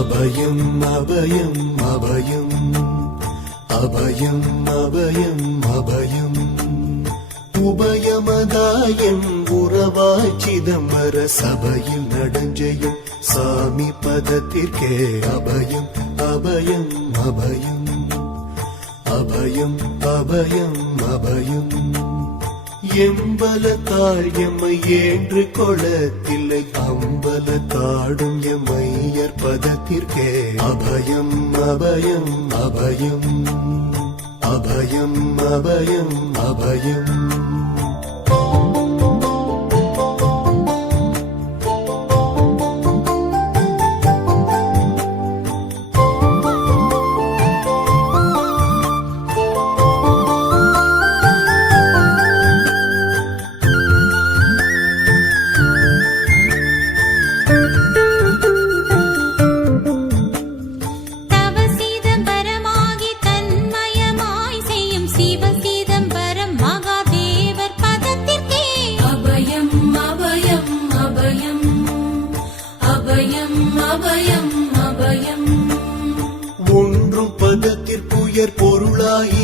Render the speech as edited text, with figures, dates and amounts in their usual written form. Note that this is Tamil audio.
அபயம் அபயம் அபயம் அபயம் அபயம் அபயம் உபயமதாயம் உறவாய் சிதம்பர சபையில் நடஞ்செய்யும் சாமி பதத்திற்கே அபயம் அபயம் அபயம் அபயம் அபயம் அபயம் எம்பலத்தாள் எம்மை ஏன்று கொளத்தில்லை அம்பலத்தாடும் எம்மையர் பதத்திற்கே அபயம் அபயம் அபயம் அபயம் அபயம் அபயம் ஒன்றும் பதத்திற்குயர் பொருளாய்